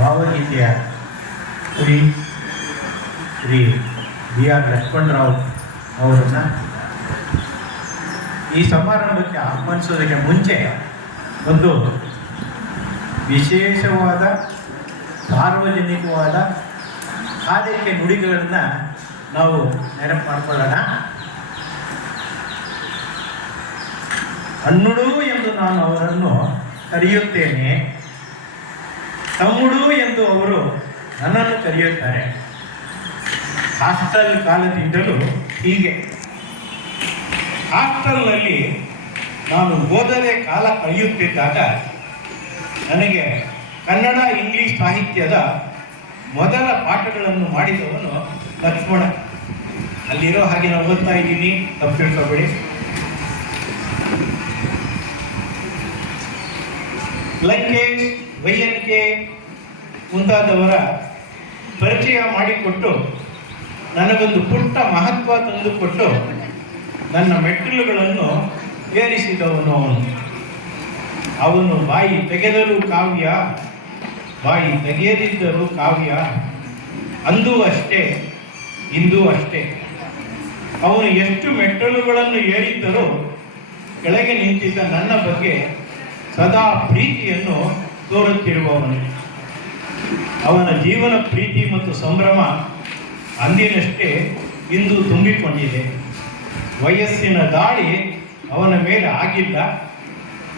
ಭಾವಗೀತೆಯ Shri B R Lakshmanrao ಅವರನ್ನು ಈ ಸಮಾರಂಭಕ್ಕೆ ಆಹ್ವಾನಿಸೋದಕ್ಕೆ ಮುಂಚೆ ಒಂದು ವಿಶೇಷವಾದ ಸಾರ್ವಜನಿಕವಾದ ಹಾರೈಕೆ ನುಡಿಗಳನ್ನು ನಾವು ನೆನಪು ಮಾಡಿಕೊಳ್ಳೋಣ. ಅಣ್ಣುಡು ಎಂದು ನಾನು ಅವರನ್ನು ಕರೆಯುತ್ತೇನೆ, ತಮ್ಮುಡು ಎಂದು ಅವರು ನನ್ನನ್ನು ಕರೆಯುತ್ತಾರೆ. ಹಾಸ್ಟೆಲ್ ಕಾಲದಿಂದಲೂ ಹೀಗೆ. ಹಾಸ್ಟೆಲ್ನಲ್ಲಿ ನಾನು ಓದದೆ ಕಾಲ ಕಳೆಯುತ್ತಿದ್ದಾಗ ನನಗೆ ಕನ್ನಡ ಇಂಗ್ಲಿಷ್ ಸಾಹಿತ್ಯದ ಮೊದಲ ಪಾಠಗಳನ್ನು ಮಾಡಿದವನು ಲಕ್ಷ್ಮಣ. ಅಲ್ಲಿರೋ ಹಾಗೆ ನಾನು ಓದ್ತಾ ಇದ್ದೀನಿ, ತಪ್ಪು ತಿಳ್ಕೊಬೇಡಿ. ಲಂಕೇಶ್, ವೈಎನ್ಕೆ ಮುಂತಾದವರ ಪರಿಚಯ ಮಾಡಿಕೊಟ್ಟು ನನಗೊಂದು ಪುಟ್ಟ ಮಹತ್ವ ತಂದುಕೊಟ್ಟು ನನ್ನ ಮೆಟ್ಟಿಲುಗಳನ್ನು ಏರಿಸಿದವನು ಅವನು ಬಾಯಿ ತೆಗೆದರೂ ಕಾವ್ಯ, ಬಾಯಿ ತೆಗೆಯದಿದ್ದರೂ ಕಾವ್ಯ. ಅಂದೂ ಅಷ್ಟೇ, ಇಂದೂ ಅಷ್ಟೇ. ಅವನು ಎಷ್ಟು ಮೆಟ್ಟಲುಗಳನ್ನು ಏರಿದ್ದರೂ ಕೆಳಗೆ ನಿಂತಿದ್ದ ನನ್ನ ಬಗ್ಗೆ ಸದಾ ಪ್ರೀತಿಯನ್ನು ತೋರುತ್ತಿರುವವನು. ಅವನ ಜೀವನ ಪ್ರೀತಿ ಮತ್ತು ಸಂಭ್ರಮ ಅಂದಿನಷ್ಟೇ ಇಂದು ತುಂಬಿಕೊಂಡಿದೆ. ವಯಸ್ಸಿನ ದಾಳಿ ಅವನ ಮೇಲೆ ಆಗಿಲ್ಲ.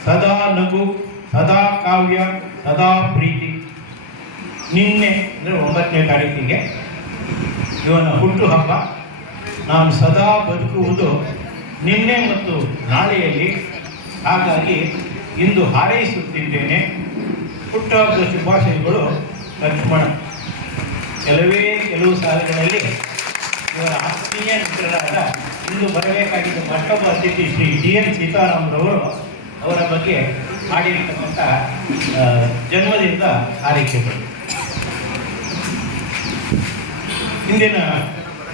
ಸದಾ ನಗು, ಸದಾ ಕಾವ್ಯ, ಸದಾ ಪ್ರೀತಿ. ನಿನ್ನೆ ಅಂದರೆ 9ನೇ ತಾರೀಕಿಗೆ ಇವನ ಹುಟ್ಟುಹಬ್ಬ. ನಾನು ಸದಾ ಬದುಕುವುದು ನಿನ್ನೆ ಮತ್ತು ನಾಳೆಯಲ್ಲಿ. ಹಾಗಾಗಿ ಇಂದು ಹಾರೈಸುತ್ತಿದ್ದೇನೆ. ಹುಟ್ಟುಹಬ್ಬದ ಶುಭಾಶಯಗಳು ಲಕ್ಷ್ಮಣ. ಕೆಲವು ಸಾಲುಗಳಲ್ಲಿ ಇವರ ಆತ್ಮೀಯ ಮಿತ್ರರಾದ ಇಂದು ಬರಬೇಕಾಗಿದ್ದ ಮತ್ತೊಬ್ಬ ಅತಿಥಿ ಶ್ರೀ ಡಿ.ಎನ್. ಸೀತಾರಾಮರವರು ಅವರ ಬಗ್ಗೆ ಮಾಡಿರ್ತಕ್ಕಂಥ ಜನ್ಮದಿಂದ ಹಾರೈಕೆಗಳು. ಇಂದಿನ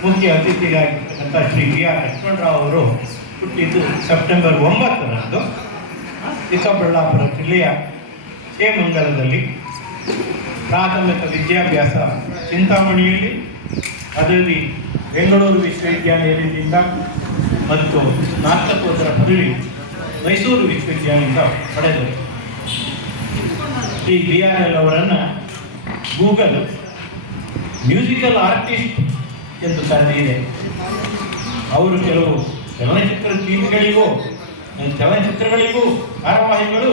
ಮುಖ್ಯ ಅತಿಥಿಯಾಗಿರ್ತಕ್ಕಂಥ ಶ್ರೀ ಬಿ ಆರ್ ಲಕ್ಷ್ಮಣರಾವ್ ಅವರು ಹುಟ್ಟಿದ್ದು ಸೆಪ್ಟೆಂಬರ್ 9ರಂದು ಚಿಕ್ಕಬಳ್ಳಾಪುರ ಜಿಲ್ಲೆಯ ಶ್ರೀಮಂಗಲದಲ್ಲಿ. ಪ್ರಾಥಮಿಕ ವಿದ್ಯಾಭ್ಯಾಸ ಚಿಂತಾಮಣಿಯಲ್ಲಿ, ಪದವಿ ಬೆಂಗಳೂರು ವಿಶ್ವವಿದ್ಯಾನಿಲಯದಿಂದ ಮತ್ತು ಸ್ನಾತಕೋತ್ತರ ಪದವಿ ಮೈಸೂರು ವಿಶ್ವವಿದ್ಯಾಲಯದಿಂದ ಪಡೆದರು. ಶ್ರೀ ಬಿ ಆರ್ ಎಲ್ ಅವರನ್ನು ಗೂಗಲ್ ಮ್ಯೂಸಿಕಲ್ ಆರ್ಟಿಸ್ಟ್ ಎಂದು ಕರೆದಿದೆ. ಅವರು ಕೆಲವು ಚಲನಚಿತ್ರಗಳಿಗೂ ಧಾರಾವಾಹಿಗಳು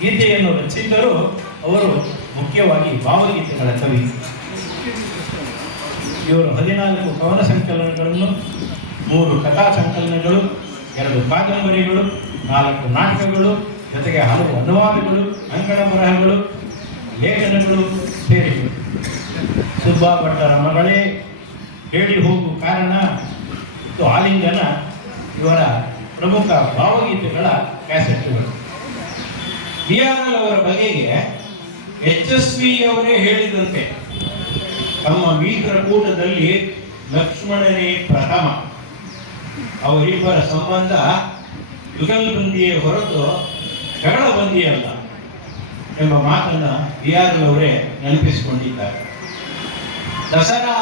ಗೀತೆಯನ್ನು ರಚಿಸಿದ್ದರೂ ಅವರು ಮುಖ್ಯವಾಗಿ ಭಾವಗೀತೆಗಳ ಕವಿ. ಇವರು 14 ಕವನ ಸಂಕಲನಗಳನ್ನು, 3 ಕಥಾ ಸಂಕಲನಗಳು, 2 ಕಾದಂಬರಿಗಳು, 4 ನಾಟಕಗಳು, ಜೊತೆಗೆ ಹಲವು ಅನುವಾದಗಳು, ಅಂಕಣ ಬರಹಗಳು, ಲೇಖನಗಳು ಸೇರಿವೆ. ಸುಬ್ಬಾ ಭಟ್ಟರ ಮಗಳೇ, ಹೇಳಿ ಹೋಗು ಕಾರಣ ಮತ್ತು ಆಲಿಂಗನ ಇವರ ಪ್ರಮುಖ ಭಾವಗೀತೆಗಳ ಕ್ಯಾಸೆಟ್ಗಳು. ಬಿ ಆರ್ ಎಲ್ ಅವರ ಬಗೆಗೆ HSV ಅವರೇ ಹೇಳಿದಂತೆ ತಮ್ಮ ಮಿತ್ರಕೂಟದಲ್ಲಿ ಲಕ್ಷ್ಮಣನೇ ಪ್ರಥಮ. ಅವರಿಬ್ಬರ ಸಂಬಂಧ ಯುಗಲ್ಬಂದಿಯೇ ಹೊರತು ಜಗಳಬಂದಿಯಲ್ಲ ಎಂಬ ಮಾತನ್ನು ಬಿ ಆರ್ ಎಲ್ ಅವರೇ ನೆನಪಿಸಿಕೊಂಡಿದ್ದಾರೆ. ದಸರಾ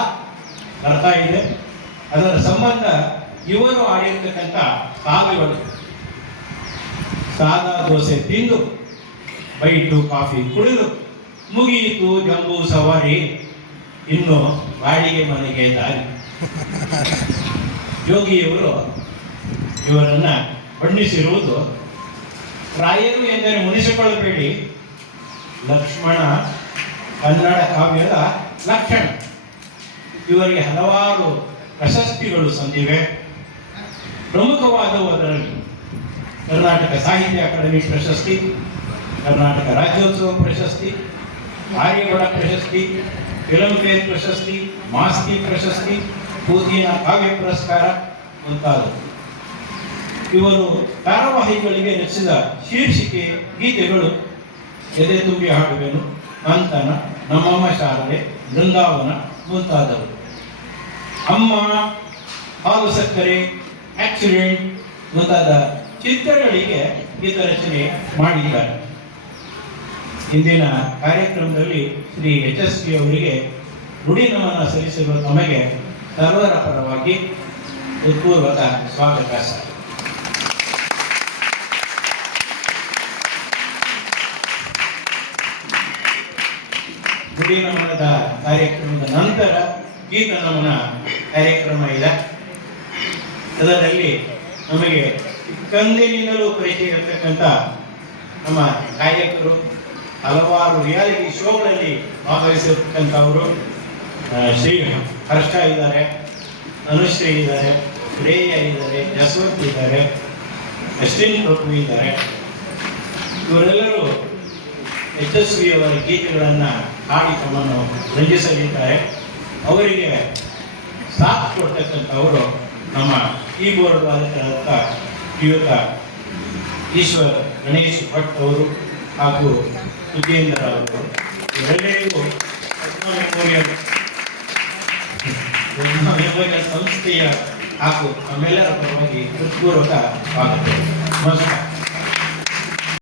ಬರ್ತಾ ಇದೆ, ಅದರ ಸಂಬಂಧ ಇವರು ಆಡಿರ್ತಕ್ಕಂಥ ಸಾಲುಗಳು: ಸಾದಾ ದೋಸೆ ತಿಂದು, ಬೈಟು ಕಾಫಿ ಕುಡಿದು, ಮುಗಿಯಿತು ಜಂಬೂ ಸವಾರಿ, ಇನ್ನು ಬಾಡಿಗೆ ಮನೆಗೆ ದಾರಿ. ಯೋಗಿಯವರು ಇವರನ್ನು ಬಣ್ಣಿಸಿರುವುದು, ರಾಯರು ಎಂದರೆ ಮುನಿಸಿಕೊಳ್ಳಬೇಡಿ, ಲಕ್ಷ್ಮಣ ಕನ್ನಡ ಕಾವ್ಯದ ಲಕ್ಷಣ. ಇವರಿಗೆ ಹಲವಾರು ಪ್ರಶಸ್ತಿಗಳು ಸಂದಿವೆ. ಪ್ರಮುಖವಾದವು ಅದರಲ್ಲಿ ಕರ್ನಾಟಕ ಸಾಹಿತ್ಯ ಅಕಾಡೆಮಿ ಪ್ರಶಸ್ತಿ, ಕರ್ನಾಟಕ ರಾಜ್ಯೋತ್ಸವ ಪ್ರಶಸ್ತಿ, ಆರ್ಯಗೌಡ ಪ್ರಶಸ್ತಿ, ಫಿಲ್ಮ್ಫೇರ್ ಪ್ರಶಸ್ತಿ, ಮಾಸ್ತಿ ಪ್ರಶಸ್ತಿ, ಪೂತಿನ ಕಾವ್ಯ ಪುರಸ್ಕಾರ ಮುಂತಾದವು. ಇವರು ಧಾರಾವಾಹಿಗಳಿಗೆ ರಚಿಸಿದ ಶೀರ್ಷಿಕೆ ಗೀತೆಗಳು ಎದೆ ತುಂಬಿ ಹಾಡುವೆನು, ಮಂಥನ, ನಮ್ಮಮ್ಮ ಶಾರದೆ, ಬೃಂದಾವನ ಮುಂತಾದವು. ಅಮ್ಮ, ಹಾಲು ಸಕ್ಕರೆ, ಆಕ್ಸಿಡೆಂಟ್ ಮುಂತಾದ ಚಿತ್ರಗಳಿಗೆ ಗೀತ ರಚನೆ ಮಾಡಿದ್ದಾರೆ. ಇಂದಿನ ಕಾರ್ಯಕ್ರಮದಲ್ಲಿ ಶ್ರೀ HSP ಅವರಿಗೆ ನುಡಿ ನಮನ ಸಲ್ಲಿಸಿರುವ ತಮಗೆ ಸರ್ವರ ಪರವಾಗಿ ಹೃತ್ಪೂರ್ವಕ ಸ್ವಾಗತ ಸರ್. ನುಡಿ ನಮನದ ಕಾರ್ಯಕ್ರಮದ ನಂತರ ಗೀತ ನಮನ ಕಾರ್ಯಕ್ರಮ ಇದೆ. ಅದರಲ್ಲಿ ನಮಗೆ ಕಂದಿನಿಂದಲೂ ಪರಿಚಯ ಇರತಕ್ಕಂಥ ನಮ್ಮ ಗಾಯಕರು, ಹಲವಾರು ರಿಯಾಲಿಟಿ ಶೋಗಳಲ್ಲಿ ಭಾಗವಹಿಸಿರ್ತಕ್ಕಂಥವರು ಶ್ರೀ ಹರ್ಷ ಇದ್ದಾರೆ, ಅನುಶ್ರೀ ಇದ್ದಾರೆ, ಶ್ರೇಯ ಇದ್ದಾರೆ, ಯಶವಂತ್ ಇದ್ದಾರೆ, ಅಶ್ವಿನ್ ಪ್ರಭು ಇದ್ದಾರೆ. ಇವರೆಲ್ಲರೂ HSP ಅವರ ಗೀತೆಗಳನ್ನು ಹಾಡಿ ತಮ್ಮನ್ನು ರಂಜಿಸಲಿದ್ದಾರೆ. ಅವರಿಗೆ ಸಾಥ್ ಕೊಡ್ತಕ್ಕಂಥವರು ನಮ್ಮ ಕೀಬೋರ್ಡ್ ವಾದಕರಾದ ಶ್ರೀಯುತ ಈಶ್ವರ್ ಗಣೇಶ್ ಭಟ್ ಅವರು ಹಾಗೂ ಸುಜೇಂದ್ರ ಅವರು. ಇವರೆಲ್ಲರಿಗೂ ಸಂಸ್ಥೆಯ ಹಾಗೂ ನಮ್ಮೆಲ್ಲರ ಪರವಾಗಿ ಹೃತ್ಪೂರ್ವಕ ಸ್ವಾಗತ. ನಮಸ್ಕಾರ.